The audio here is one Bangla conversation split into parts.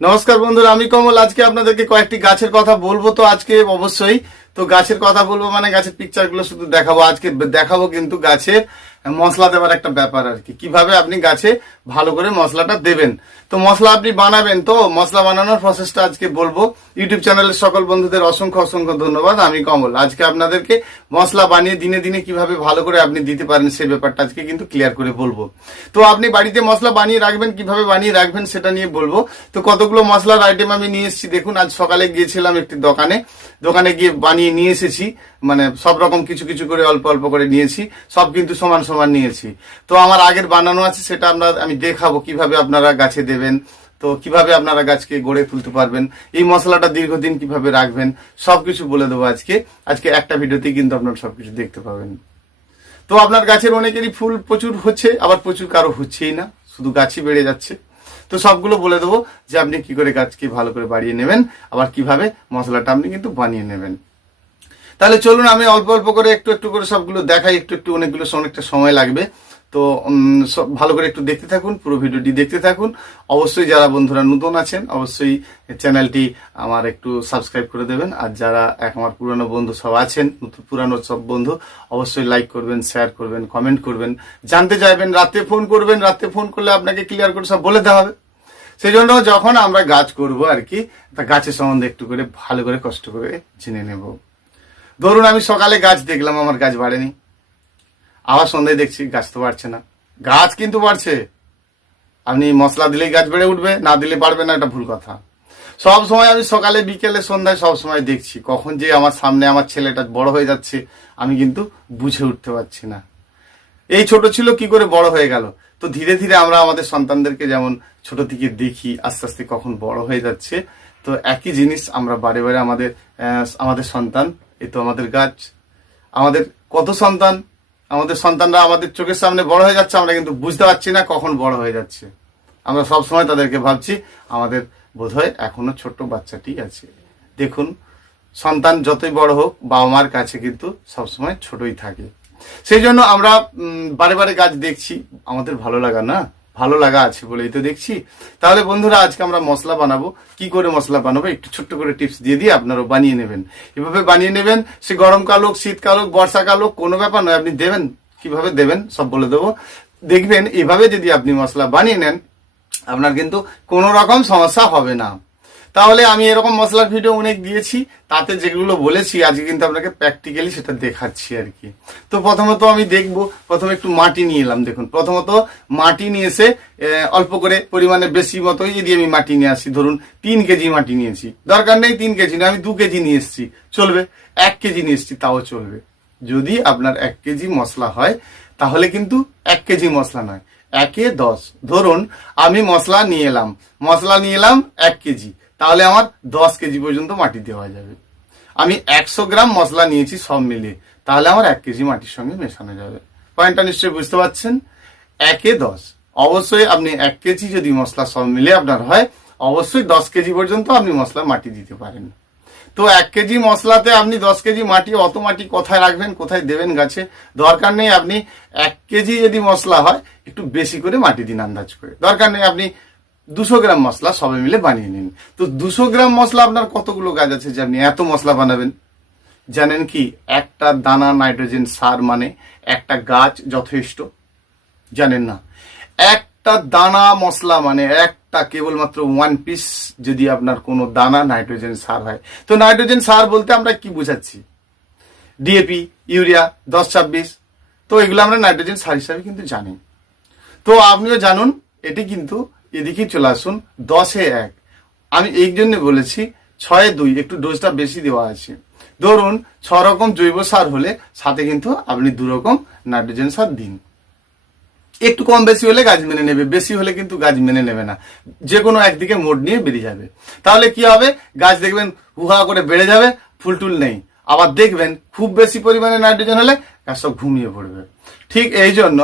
নমস্কার বন্ধুরা, আমি কমল। আজকে আপনাদেরকে কয়েকটি গাছের কথা বলবো। তো আজকে অবশ্যই তো গাছের কথা বলবো মানে গাছের পিকচার গুলো শুধু দেখাবো। আজকে দেখাবো কিন্তু গাছের মশলা দেওয়ার একটা ব্যাপার আর কি, কিভাবে আপনি গাছে ভালো করে মশলাটা দেবেন। তো মশলা আপনি বানাবেন, তো মশলা বানানোর প্রসেসটা আজকে বলবো। ইউটিউব চ্যানেলের সকল বন্ধুদের অসংখ্য অসংখ্য ধন্যবাদ। আমি কমল। আজকে আপনাদেরকে মশলা বানিয়ে দিনে দিনে কিভাবে ভালো করে আপনি দিতে পারেন সেই ব্যাপারটা আজকে কিন্তু ক্লিয়ার করে বলবো। তো আপনি বাড়িতে মশলা বানিয়ে রাখবেন, কিভাবে বানিয়ে রাখবেন সেটা নিয়ে বলবো। তো কতগুলো মশলার আইটেম আমি নিয়ে এসেছি দেখুন। আজ সকালে গিয়েছিলাম একটি দোকানে গিয়ে বানিয়ে নিয়ে এসেছি। মানে সব রকম কিছু কিছু করে অল্প অল্প করে নিয়েছি, সব কিন্তু সমান সমান নিয়েছি। তো আমার আগের বানানো আছে, সেটা আমি দেখাবো কিভাবে আপনারা গাছে দেবেন, তো কিভাবে আপনারা গাছকে গড়ে তুলতে পারবেন, এই মশলাটা দীর্ঘদিন কিভাবে রাখবেন, সবকিছু বলে দেবো আজকে একটা ভিডিওতেই কিন্তু আপনারা সবকিছু দেখতে পাবেন। তো আপনার গাছের অনেকেরই ফুল প্রচুর হচ্ছে, আবার প্রচুর কারো হচ্ছেই না, শুধু গাছই বেড়ে যাচ্ছে। তো সবগুলো বলে দেবো যে আপনি কি করে গাছকে ভালো করে বাড়িয়ে নেবেন, আবার কিভাবে মশলাটা আপনি কিন্তু বানিয়ে নেবেন। তাহলে চলুন আমি অল্প অল্প করে একটু একটু করে সবগুলো দেখাই। একটু অনেকটা সময় লাগবে। তো ভালো করে একটু দেখতে থাকুন, পুরো ভিডিওটি দেখতে থাকুন। অবশ্যই যারা বন্ধুরা নতুন আছেন অবশ্যই চ্যানেলটি আমার একটু সাবস্ক্রাইব করে দেবেন। আর যারা আমার পুরানো বন্ধু সব আছেন, পুরানো সব বন্ধু অবশ্যই লাইক করবেন, শেয়ার করবেন, কমেন্ট করবেন, জানতে চাইবেন, রাতে ফোন করবেন। রাতে ফোন করলে আপনাকে ক্লিয়ার করে সব বলে দেওয়া হবে। সেই জন্য যখন আমরা গাছ করব আর কি, তা গাছের সম্বন্ধে একটু করে ভালো করে কষ্ট করে জেনে নেব। ধরুন আমি সকালে গাছ দেখলাম, আমার গাছ বাড়েনি। আবার সন্ধ্যায় দেখছি গাছ তো বাড়ছে না। গাছ কিন্তু বাড়ছে। আপনি মশলা দিলেই গাছ বেড়ে উঠবে, না দিলে বাড়বে না, এটা ভুল কথা। সব সময় আমি সকালে বিকেলে সন্ধ্যায় সব সময় দেখছি, কখন যে আমার সামনে আমার ছেলেটা বড় হয়ে যাচ্ছে আমি কিন্তু বুঝে উঠতে পারছি না। এই ছোট ছিল কি করে বড় হয়ে গেল। তো ধীরে ধীরে আমরা আমাদের সন্তানদেরকে যেমন ছোট থেকে দেখি, আস্তে আস্তে কখন বড় হয়ে যাচ্ছে। তো একই জিনিস আমরা বারে বারে আমাদের সন্তান, এই তো আমাদের গাছ, আমাদের কত সন্তান, আমাদের সন্তানরা আমাদের চোখের সামনে বড় হয়ে যাচ্ছে, আমরা কিন্তু বুঝতে পারছি না কখন বড় হয়ে যাচ্ছে। আমরা সব সময় তাদেরকে ভাবছি আমাদের বোধহয় এখনো ছোট বাচ্চাটি আছে। দেখুন, সন্তান যতই বড় হোক বাবা মার কাছে কিন্তু সবসময় ছোটই থাকে। সেই জন্য আমরা বারে বারে গাছ দেখছি, আমাদের ভালো লাগা আছে বলেই তো দেখছি। তাহলে বন্ধুরা আজকে আমরা মশলা বানাবো। কি করে মশলা বানাবো একটু ছোট্ট করে টিপস দিয়ে আপনারাও বানিয়ে নেবেন। এভাবে বানিয়ে নেবেন, সে গরমকাল হোক, শীতকাল হোক, বর্ষাকাল হোক, কোনো ব্যাপার নয়। আপনি দেবেন, কিভাবে দেবেন সব বলে দেবো। দেখবেন এভাবে যদি আপনি মশলা বানিয়ে নেন, আপনার কিন্তু কোনো রকম সমস্যা হবে না। তাহলে আমি এরকম মশলার ভিডিও অনেক দিয়েছি, তাতে যেগুলো বলেছি আজকে কিন্তু আপনাকে প্র্যাকটিক্যালি সেটা দেখাচ্ছি আর কি। তো প্রথমত আমি দেখবো, প্রথমে একটু মাটি নিয়ে এলাম। দেখুন, প্রথমত মাটি নিয়ে এসে অল্প করে পরিমাণে বেশি মতোই যদি আমি মাটি নিয়ে আসি, ধরুন 3 কেজি মাটি নিয়েছি, দরকার নেই 3 কেজি না, আমি 2 কেজি নিয়ে এসেছি, চলবে। 1 কেজি নিয়ে এসেছি, তাও চলবে। যদি আপনার 1 কেজি মশলা হয় তাহলে কিন্তু 1 কেজি মশলা নয়, 1-এ 10। ধরুন আমি মশলা নিয়ে এলাম 1 কেজি, তাহলে আমার 10 কেজি পর্যন্ত মাটি দেওয়া যাবে। আমি 100 গ্রাম মশলা নিয়েছি সব মিলিয়ে, তাহলে আমার 1 কেজি মাটির সঙ্গে মেশানো যাবে। পয়েন্টটা নিশ্চয়ই বুঝতে পারছেন। 1-এ 10, অবশ্যই আপনি 1 কেজি যদি মশলা সব মিলিয়ে আপনার হয়, অবশ্যই 10 কেজি পর্যন্ত আপনি মশলা মাটি দিতে পারেন। তো 1 কেজি মশলাতে আপনি 10 কেজি মাটি, অত মাটি কোথায় রাখবেন, কোথায় দেবেন গাছে, দরকার নেই। আপনি 1 কেজি যদি মশলা হয় একটু বেশি করে মাটি দিন আন্দাজ করে, দরকার নেই আপনি 200 গ্রাম মশলা সবাই মিলে বানিয়ে নিন। তো 200 গ্রাম মশলা আপনার কতগুলো গাছ আছে যে আপনি এত মশলা বানাবেন? জানেন কি, একটা দানা নাইট্রোজেন সার মানে একটা গাছ যথেষ্ট? জানেন না। একটা দানা মশলা মানে একটা কেবলমাত্র 1 পিস যদি আপনার কোনো দানা নাইট্রোজেন সার হয়। তো নাইট্রোজেন সার বলতে আমরা কি বুঝাচ্ছি? ডিএপি, ইউরিয়া, 10-26, তো এগুলো আমরা নাইট্রোজেন সার হিসাবে কিন্তু জানি। তো আপনিও জানুন, এটি কিন্তু এদিকেই চলে আসুন। 10-এ 1, আমি এই জন্য বলেছি 6-এ 2, একটু ডোজটা বেশি দেওয়া আছে। ধরুন 6 রকম জৈব সার হলে সাথে কিন্তু আপনি 2 রকম নাইট্রোজেন সার দিন। একটু কম বেশি হলে গাছ মেনে নেবে, বেশি হলে কিন্তু গাছ মেনে নেবে না, যে কোনো একদিকে মোড নিয়ে বেরিয়ে যাবে। তাহলে কি হবে, গাছ দেখবেন হুহা করে বেড়ে যাবে, ফুলটুল নেই। আবার দেখবেন খুব বেশি পরিমাণে নাইট্রোজেন হলে গাছ সব ঘুমিয়ে পড়বে। ঠিক এই জন্য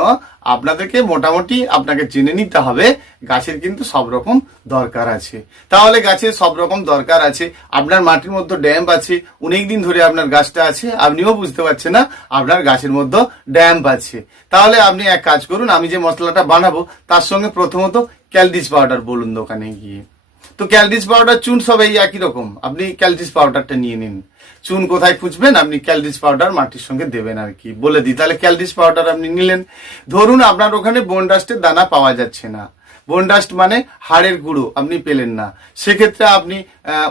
আপনাদেরকে মোটামুটি আপনাকে জেনে নিতে হবে গাছের কিন্তু সব রকম দরকার আছে। তাহলে গাছের সব রকম দরকার আছে, আপনার মাটির মধ্যে ড্যাম্প আছে, অনেকদিন ধরে আপনার গাছটা আছে, আপনিও বুঝতে পারছেন না আপনার গাছের মধ্যে ড্যাম্প আছে। তাহলে আপনি এক কাজ করুন, আমি যে মশলাটা বানাবো তার সঙ্গে প্রথমত ক্যালডিস পাউডার বলুন দোকানে গিয়ে। তো ক্যালরিজ পাউডার চুন সব এই একই রকম, আপনি ক্যালরিজ পাউডারটা নিয়ে নিন। চুন কোথায় খুঁজবেন, আপনি ক্যালরিজ পাউডার মাটির সঙ্গে দেবেন আর কি, বলে দিই। তাহলে ক্যালরিজ পাউডার আপনি নিলেন। ধরুন আপনার ওখানে বোন ডাস্টের দানা পাওয়া যাচ্ছে না, বোন ডাস্ট মানে হাড়ের গুঁড়ো আপনি পেলেন না, সেক্ষেত্রে আপনি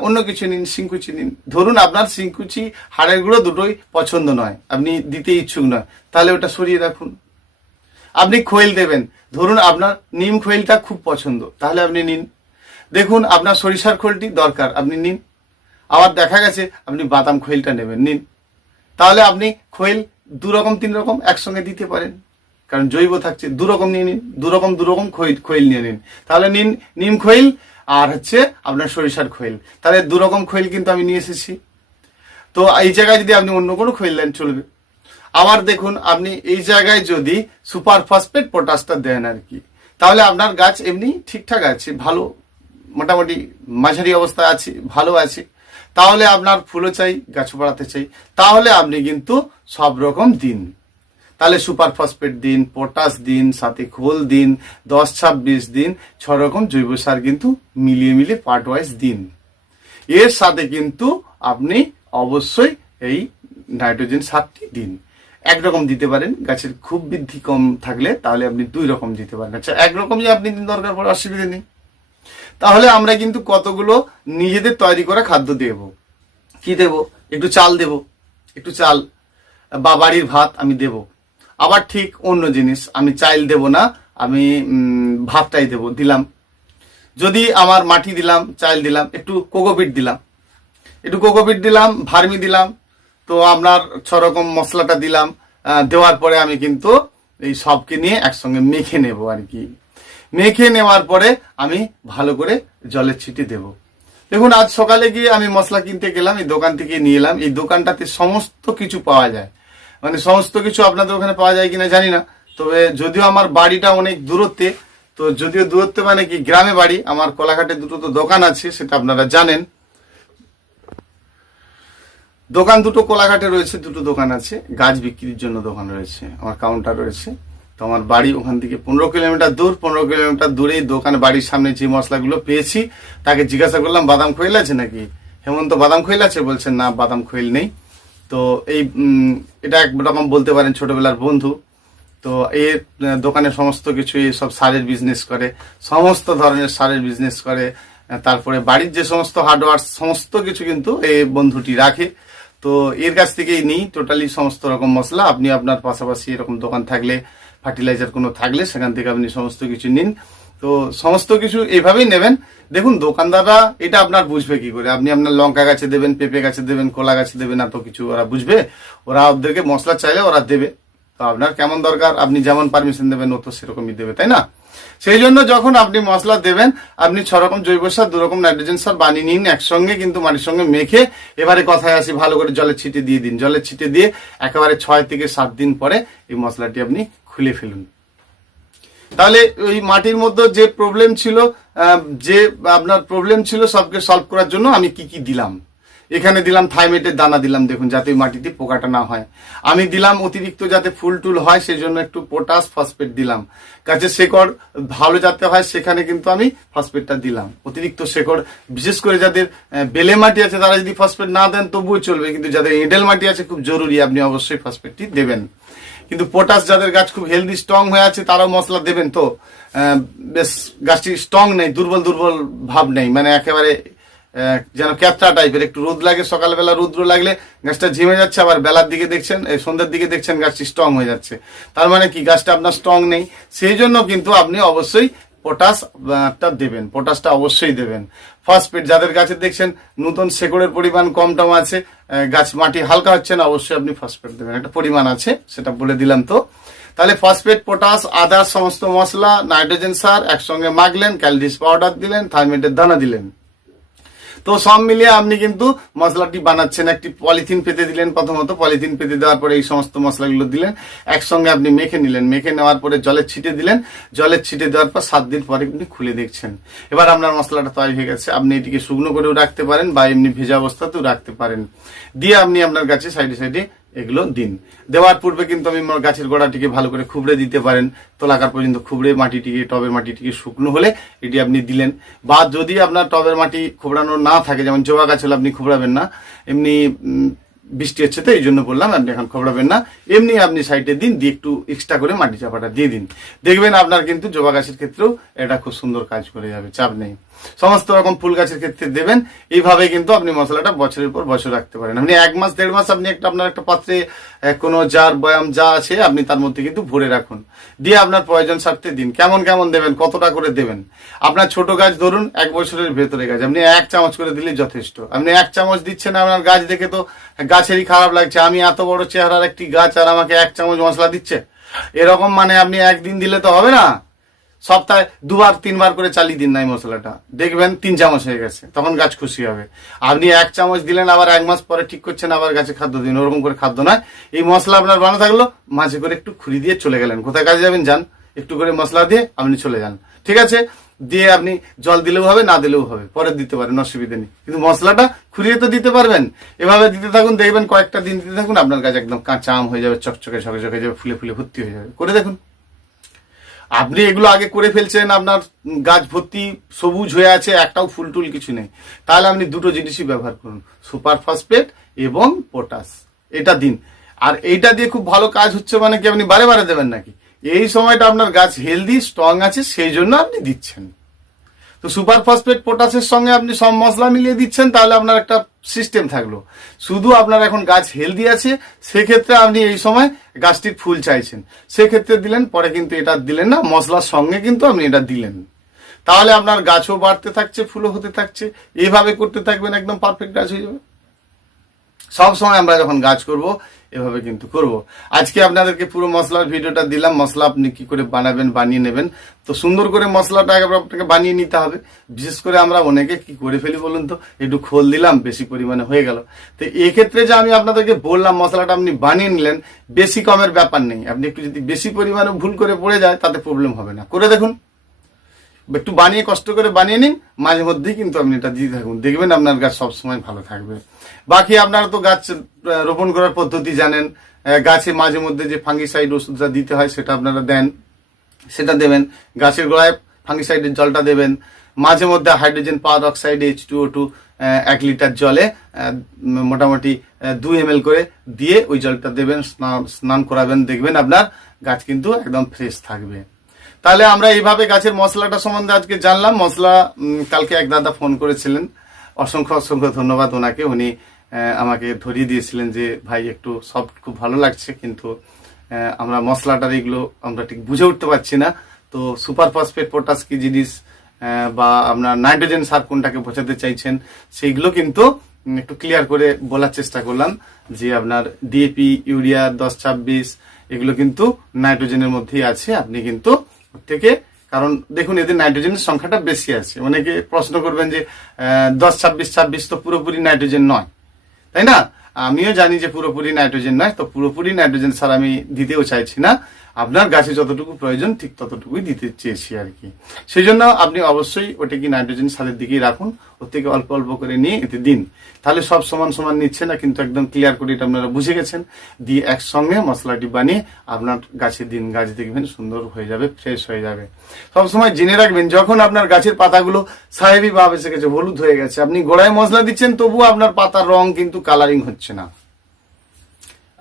অন্য কিছু নিন, শিংকুচি নিন। ধরুন আপনার শিংকুচি হাড়ের গুঁড়ো দুটোই পছন্দ নয়, আপনি দিতে ইচ্ছুক নয়, তাহলে ওটা সরিয়ে রাখুন। আপনি খৈল দেবেন, ধরুন আপনার নিম খৈলটা খুব পছন্দ, তাহলে আপনি নিন। দেখুন আপনার সরিষার খোলটি দরকার, আপনি নিন। আবার দেখা গেছে আপনি বাদাম খৈলটা নেবেন, নিন। তাহলে আপনি খৈল 2 রকম 3 রকম একসঙ্গে দিতে পারেন, কারণ জৈব থাকছে। 2 রকম নিয়ে নিন, 2 রকম খৈল নিয়ে নিন। তাহলে নিন নিম খৈল আর হচ্ছে আপনার সরিষার খৈল, তাহলে 2 রকম খৈল কিন্তু আমি নিয়ে এসেছি। তো এই জায়গায় যদি আপনি অন্য কোনো খৈল দেন চলবে। আবার দেখুন আপনি এই জায়গায় যদি সুপার ফসফেট পটাশটা দেন আর কি, তাহলে আপনার গাছ এমনি ঠিকঠাক আছে, ভালো, মোটামুটি মাঝারি অবস্থা আছে, ভালো আছে। তাহলে আপনার ফুলও চাই, গাছ বাড়াতে চাই, তাহলে আপনি কিন্তু সব রকম দিন। তাহলে সুপার ফসফেট দিন, পটাশ দিন, সাথে খোল দিন, 10-26 দিন, 6 রকম জৈব সার কিন্তু মিলিয়ে পার্ট ওয়াইজ দিন। এর সাথে কিন্তু আপনি অবশ্যই এই নাইট্রোজেন সারটি দিন। একরকম দিতে পারেন, গাছের খুব বৃদ্ধি কম থাকলে তাহলে আপনি 2 রকম দিতে পারেন। আচ্ছা, একরকমই আপনি দিন, দরকার পড়ে, অসুবিধা নেই। তাহলে আমরা কিন্তু কতগুলো নিজেদের তৈরি করা খাদ্য দেব। কি দেব? একটু চাল দেব, একটু চাল বা বাড়ির ভাত আমি দেব। আবার ঠিক অন্য জিনিস, আমি চাল দেব না, আমি ভাতটাই দেব, দিলাম। যদি আমার মাটি দিলাম, চাল দিলাম, একটু কোকোপিট দিলাম, ভার্মি দিলাম, তো আপনার 6 রকম মশলাটা দিলাম। দেওয়ার পরে আমি কিন্তু এই সবকে নিয়ে একসঙ্গে মেখে নেব আর কি। মেখে নেওয়ার পরে আমি ভালো করে জলের ছিটে দেব। দেখুন আজ সকালে গিয়ে আমি মশলা কিনতে গেলাম, এই দোকান থেকে নিয়ে এলাম। এই দোকানটাতে সমস্ত কিছু পাওয়া যায়, মানে সমস্ত কিছু আপনাদের ওখানে পাওয়া যায় কিনা জানি না, তবে যদিও আমার বাড়িটা অনেক দূরত্বে, তো যদিও দূরত্বে মানে কি গ্রামে বাড়ি, আমার কোলাঘাটে 2টো তো দোকান আছে, সেটা আপনারা জানেন। দোকান 2টো কোলাঘাটে রয়েছে, 2টো দোকান আছে, গাছ বিক্রির জন্য দোকান রয়েছে, আমার কাউন্টার রয়েছে। তো আমার বাড়ি ওখান থেকে 15 কিলোমিটার দূর। 15 কিলোমিটার দূরেই দোকান, বাড়ির সামনে যে মশলাগুলো পেয়েছি, তাকে জিজ্ঞাসা করলাম বাদাম খৈল আছে নাকি, হেমন্ত বাদাম খৈল আছে? বলছেন না, বাদাম খৈল নেই। তো এই এটা একরকম বলতে পারেন ছোটবেলার বন্ধু। তো এর দোকানে সমস্ত কিছু সব সারের বিজনেস করে, সমস্ত ধরনের সারের বিজনেস করে। তারপরে বাড়ির যে সমস্ত হার্ডওয়্যার সমস্ত কিছু কিন্তু এই বন্ধুটি রাখে। তো এর কাছ থেকেই নিই টোটালি সমস্ত রকম মশলা। আপনি আপনার পাশাপাশি এরকম দোকান থাকলে, ফার্টিলাইজার কোনো থাকলে, সেখান থেকে আপনি সমস্ত কিছু নিন। তো সমস্ত কিছু এইভাবেই নেবেন। দেখুন দোকানদাররা এটা আপনার বুঝবে কি করে? আপনি আপনার লঙ্কা গাছে দেবেন, পেঁপে গাছে দেবেন, কলা গাছে দেবেন, এত কিছু ওরা বুঝবে? ওরা ওদেরকে মশলা চাইলে ওরা দেবে। তো আপনার কেমন দরকার, আপনি যেমন পারমিশন দেবেন ও তো সেরকমই দেবে, তাই না? সেই জন্য যখন আপনি মশলা দেবেন, আপনি 6 রকম জৈব সার, 2 রকম নাইট্রোজেন সার বানিয়ে নিন একসঙ্গে, কিন্তু মাটির সঙ্গে মেখে। এবারে কথায় আসি, ভালো করে জলের ছিটে দিয়ে দিন। জলের ছিটে দিয়ে একেবারে 6 থেকে 7 দিন পরে এই মশলাটি আপনি খুলে ফেলুন। তাহলে ওই মাটির মধ্যে যে প্রবলেম ছিল, সবকে সলভ করার জন্য আমি কি দিলাম, এখানে দিলাম থাইমেটের দানা দিলাম, দেখুন যাতে মাটিতে পোকাটা না হয়। আমি দিলাম অতিরিক্ত যাতে ফুল টুল হয়, সেই জন্য একটু পটাশ ফসফেট দিলাম। গাছের শেকড় ভালো যাতে হয়, সেখানে কিন্তু আমি ফসফেটটা দিলাম। অতিরিক্ত শেকড়, বিশেষ করে যাদের বেলে মাটি আছে তারা যদি ফসফেট না দেন তবুও চলবে, কিন্তু যাদের এঁটেল মাটি আছে খুব জরুরি, আপনি অবশ্যই ফসফেটটি দেবেন। কিন্তু পটাশ যাদের গাছ খুব হেলদি স্ট্রং হয়ে আছে তারাও মশলা দেবেন। তো বেশ গাছটি স্ট্রং নেই, দুর্বল ভাব নেই, মানে একেবারে যেন ক্যাপটা টাইপের। একটু রোদ লাগে, সকালবেলা রৌদ্র লাগলে গাছটা ঝিমে যাচ্ছে, আবার বেলার দিকে দেখছেন, সন্ধ্যার দিকে দেখছেন গাছটি স্ট্রং হয়ে যাচ্ছে। তার মানে কি গাছটা আপনার স্ট্রং নেই। সেই জন্য কিন্তু আপনি অবশ্যই পটাশটা দেবেন, পটাশটা অবশ্যই দেবেন। ফসফেট যাদের গাছে দেখছেন নতুন শেকড়ের পরিমাণ কম টম আছে, গাছ মাটি হালকা হচ্ছে না, অবশ্যই আপনি ফসফেট দেবেন। একটা পরিমাণ আছে, সেটা বলে দিলাম। তো তাহলে ফসফেট, পটাশ, আদার সমস্ত মশলা, নাইট্রোজেন সার একসঙ্গে মাখলেন, ক্যালরিজ পাউডার দিলেন, থাইমেটের দানা দিলেন। তো সব মিলিয়ে আপনি কিন্তু মশলাটি বানাচ্ছেন। একটি পলিথিন পেতে দিলেন, প্রথমত পলিথিন পেতে দেওয়ার পরে এই সমস্ত মশলাগুলো দিলেন, একসঙ্গে আপনি মেখে নিলেন। মেখে নেওয়ার পরে জলের ছিটে দিলেন। জলের ছিটে দেওয়ার পর 7 দিন পরে আপনি খুলে দেখছেন, এবার আপনার মশলাটা তৈরি হয়ে গেছে। আপনি এটিকে শুকনো করেও রাখতে পারেন বা এমনি ভেজা অবস্থাতেও রাখতে পারেন। দিয়ে আপনি আপনার গাছে সাইডে এগুলো দিন। দেওয়ার পূর্বে কিন্তু আমি আমার গাছের গোড়াটিকে ভালো করে খুবড়ে দিতে পারেন, তোলাকার পর্যন্ত খুবড়ে মাটিটিকে, টবের মাটিটিকে শুকনো হলে এটি আপনি দিলেন। বা যদি আপনার টবের মাটি খুবড়ানো না থাকে, যেমন জবা গাছ হলে আপনি খুবড়াবেন না, এমনি বৃষ্টি হচ্ছে তো এই জন্য বললাম, আপনি এখন খবরাবেন না, এমনি আপনি সাইডে দিন, দিয়ে একটু এক্সট্রা করে মাটি চাপাটা দিয়ে দিন। দেখবেন আপনার কিন্তু জবা গাছের ক্ষেত্রেও এটা খুব সুন্দর কাজ করে যাবে, চাপ নেই। সমস্ত রকম ফুল গাছের ক্ষেত্রে দেবেন। এইভাবে কিন্তু আপনি মশলাটা বছরের পর বছর রাখতে পারেন। আপনি 1 মাস 1.5 মাস আপনি আপনার একটা পাত্রে কোনো জার বয়াম যা আছে আপনি তার মধ্যে কিন্তু ভরে রাখুন, দিয়ে আপনার প্রয়োজন স্বার্থে দিন। কেমন কেমন দেবেন, কতটা করে দেবেন। আপনার ছোট গাছ ধরুন 1 বছরের ভেতরে গাছ, আপনি 1 চামচ করে দিলেই যথেষ্ট। আপনি 1 চামচ দিচ্ছেন, আপনার গাছ দেখে তো গাছেরই খারাপ লাগছে, আমি এত বড় চেহারার একটি গাছ আর আমাকে 1 চামচ মশলা দিচ্ছে, এরকম মানে আপনি একদিন দিলে তো হবে না, সপ্তাহে 2বার 3বার করে চালিয়ে দিন নাই মশলাটা, দেখবেন 3 চামচ হয়ে গেছে, তখন গাছ খুশি হবে। আপনি 1 চামচ দিলেন, আবার 1 মাস পরে ঠিক করছেন, আবার গাছে খাদ্য দিন, ওরকম করে খাদ্য নয়। এই মশলা আপনার বানানো থাকলো, মাঝে করে একটু খুঁড়ি দিয়ে চলে গেলেন, কোথায় কাজে যাবেন যান, একটু করে মশলা দিয়ে আপনি চলে যান, ঠিক আছে। দিয়ে আপনি জল দিলেও হবে, না দিলেও হবে, পরে দিতে পারেন, অসুবিধা নেই, কিন্তু মশলাটা খুঁড়িয়ে তো দিতে পারবেন। এভাবে দিতে থাকুন, দেখবেন কয়েকটা দিন দিতে থাকুন, আপনার গাছ একদম কাঁচা আম হয়ে যাবে, চকচকে ঝকঝকে হয়ে যাবে, ফুলে ফুলে ভর্তি হয়ে যাবে। করে দেখুন। আপনি এগুলো আগে করে ফেলছেন, আপনার গাছ ভর্তি সবুজ হয়ে আছে, একটাও ফুল টুল কিছু নেই, তাহলে আপনি দুটো জিনিসই ব্যবহার করুন, সুপার ফসফেট এবং পটাশ, এটা দিন। আর এইটা দিয়ে খুব ভালো কাজ হচ্ছে মানে কি, আপনি বারে বারে দেবেন নাকি, এই সময়টা আপনার গাছ হেলদি স্ট্রং আছে সেই জন্য আপনি দিচ্ছেন। তো সুপার ফসফেট পটাশের সঙ্গে আপনি সব মশলা মিলিয়ে দিচ্ছেন, তাহলে আপনার একটা সিস্টেম থাকলো। শুধু আপনার এখন গাছ হেলদি আছে, সেক্ষেত্রে আপনি এই সময় গাছটির ফুল চাইছেন, সেক্ষেত্রে দিলেন, পরে কিন্তু এটা দিলেন না, মশলার সঙ্গে কিন্তু আপনি এটা দিলেন, তাহলে আপনার গাছও বাড়তে থাকছে, ফুলও হতে থাকছে। এইভাবে করতে থাকবেন, একদম পারফেক্ট গাছ হয়ে যাবে। সব সময় আমরা যখন গাছ করব এভাবে কিন্তু করব। আজকে আপনাদেরকে পুরো মশলার ভিডিওটা দিলাম, মশলা আপনি কি করে বানাবেন, বানিয়ে নেবেন। তো সুন্দর করে মশলাটা আপনাকে বানিয়ে নিতে হবে। বিশেষ করে আমরা অনেকে কি করে ফেলি বলুন তো, একটু খোল দিলাম, বেশি পরিমাণে হয়ে গেল। তো এক্ষেত্রে যে আমি আপনাদেরকে বললাম মশলাটা আপনি বানিয়ে নিলেন, বেশি কমের ব্যাপার নেই। আপনি একটু যদি বেশি পরিমাণে ভুল করে পড়ে যায় তাতে প্রবলেম হবে না, করে দেখুন। একটু বানিয়ে কষ্ট করে বানিয়ে নিন, মাঝে মধ্যেই কিন্তু আপনি এটা দিয়ে থাকুন, দেখবেন আপনার গাছ সবসময় ভালো থাকবে। বাকি আপনারা তো গাছ রোপণ করার পদ্ধতি জানেন, গাছে মাঝে মধ্যে যে ফাঙ্গিসাইড ওষুধটা দিতে হয় সেটা আপনারা দেন, সেটা দেবেন। গাছের গোড়ায় ফাঙ্গিসাইডের জলটা দেবেন। মাঝে মধ্যে হাইড্রোজেন পার অক্সাইড H2O2 1 লিটার জলে মোটামুটি 2 ml করে দিয়ে ওই জলটা দেবেন, স্নান করাবেন, দেখবেন আপনার গাছ কিন্তু একদম ফ্রেশ থাকবে। তাহলে আমরা এইভাবে গাছের মশলাটা সম্বন্ধে আজকে জানলাম। মশলা কালকে এক দাদা ফোন করেছিলেন, অসংখ্য অসংখ্য ধন্যবাদ ওনাকে। উনি আমাকে ধরিয়ে দিয়েছিলেন যে ভাই একটু সফট খুব ভালো লাগছে, কিন্তু আমরা মশলাটার এগুলো আমরা ঠিক বুঝে উঠতে পারছি না। তো সুপার ফসফেট পটাশ কি জিনিস বা আপনার নাইট্রোজেন সার কোনটাকে বোঝাতে চাইছেন, সেইগুলো কিন্তু একটু ক্লিয়ার করে বলার চেষ্টা করলাম। যে আপনার ডিএপি, ইউরিয়া 10-26 এগুলো কিন্তু নাইট্রোজেনের মধ্যেই আছে। আপনি কিন্তু থেকে, কারণ দেখুন এদের নাইট্রোজেনের সংখ্যাটা বেশি আছে। অনেকে প্রশ্ন করবেন যে 10-26-26 তো পুরোপুরি নাইট্রোজেন নয়, তাই না? আমিও জানি যে পুরোপুরি নাইট্রোজেন নয়, তো পুরোপুরি নাইট্রোজেন সার আমি দিতেও চাইছি না। আপনার গাছে যতটুকু প্রয়োজন ঠিক ততটুকুই দিতে চেয়েছি আর কি। সেই জন্য আপনি অবশ্যই ওটা কি নাইট্রোজেন সারের দিকেই রাখুন, ওর থেকে অল্প অল্প করে নিয়ে এতে দিন। তাহলে সব সমান সমান নিচ্ছে না, কিন্তু একদম ক্লিয়ার করে এটা আপনারা বুঝে গেছেন। দিয়ে একসঙ্গে মশলাটি বানিয়ে আপনার গাছে দিন, গাছ দেখবেন সুন্দর হয়ে যাবে, ফ্রেশ হয়ে যাবে। সবসময় জেনে রাখবেন, যখন আপনার গাছের পাতাগুলো স্বাভাবিক ভাবে এসে গেছে, হলুদ হয়ে গেছে, আপনি গোড়ায় মশলা দিচ্ছেন, তবুও আপনার পাতার রং কিন্তু কালারিং হচ্ছে না।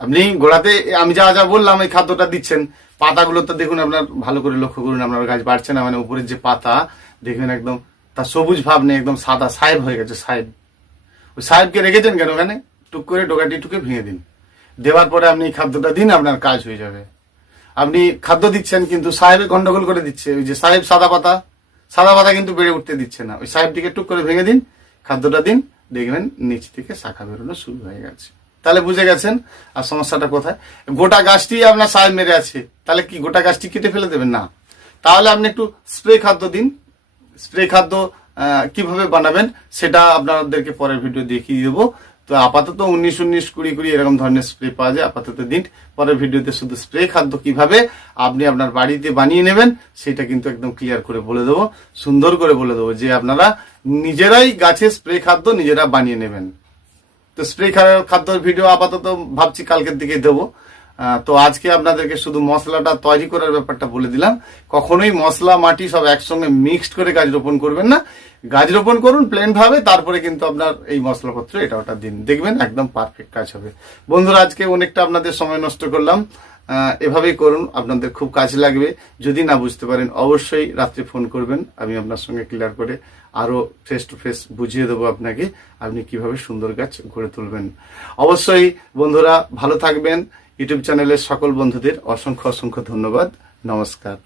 আপনি গোড়াতে আমি যা যা বললাম এই খাদ্যটা দিচ্ছেন, পাতাগুলো তো দেখুন আপনার ভালো করে লক্ষ্য করুন, আপনার গাছ বাড়ছে না, মানে উপরের যে পাতা দেখবেন একদম তার সবুজ ভাব নেই, একদম সাদা সাহেব হয়ে গেছে। সাহেব, ওই সাহেবকে রেখেছেন কেন? ওখানে টুক করে ডোকাটি টুকে ভেঙে দিন, দেওয়ার পরে আপনি খাদ্যটা দিন, আপনার কাজ হয়ে যাবে। আপনি খাদ্য দিচ্ছেন কিন্তু সাহেবে গন্ডগোল করে দিচ্ছে। ওই যে সাহেব সাদা পাতা কিন্তু বেড়ে উঠতে দিচ্ছে না, ওই সাহেবটিকে টুক করে ভেঙে দিন, খাদ্যটা দিন, দেখবেন নিচ থেকে শাখা বেরোনো শুরু হয়ে গেছে। তাহলে বুঝে গেছেন আর সমস্যাটা কোথায়। গোটা গাছটি আপনার সাহেব মেরে আছে, তাহলে কি গোটা গাছটি কেটে ফেলে দেবেন? না, তাহলে আপনি একটু স্প্রে খাদ্য দিন। স্প্রে খাদ্য কিভাবে বানাবেন সেটা আপনাদেরকে পরের ভিডিও দেখিয়ে দেবো। তো আপাতত 19-19-20-20 এরকম ধরনের স্প্রে পাওয়া যায়, আপাতত দিন। পরের ভিডিওতে শুধু স্প্রে খাদ্য কিভাবে আপনি আপনার বাড়িতে বানিয়ে নেবেন সেটা কিন্তু একদম ক্লিয়ার করে বলে দেবো, সুন্দর করে বলে দেবো, যে আপনারা নিজেরাই গাছে স্প্রে খাদ্য নিজেরা বানিয়ে নেবেন। তো তো স্প্রে খাদ্যর ভিডিও আপাতত ভাবছি কালকের দিকে দেবো। তো আজকে আপনাদেরকে শুধু মশলাটা তৈরি করার ব্যাপারটা বলে দিলাম। কখনোই মশলা মাটি সব একসঙ্গে মিক্সড করে গাছ রোপণ করবেন না। গাছ রোপণ করুন প্লেন ভাবে, তারপরে কিন্তু আপনার এই মশলাপত্র এটা ওটা দিন, দেখবেন একদম পারফেক্ট কাজ হবে। বন্ধুরা, আজকে অনেকটা আপনাদের সময় নষ্ট করলাম। এভাবেই করুন, আপনাদের খুব কাজে লাগবে। যদি না বুঝতে পারেন অবশ্যই রাত্রে ফোন করবেন, আমি আপনার সঙ্গে ক্লিয়ার করে আরো ফেস টু ফেস বুঝিয়ে দেবো আপনাকে আপনি কিভাবে সুন্দর গাছ গড়ে তুলবেন। অবশ্যই বন্ধুরা ভালো থাকবেন। ইউটিউব চ্যানেলের সকল বন্ধুদের অসংখ্য অসংখ্য ধন্যবাদ। নমস্কার।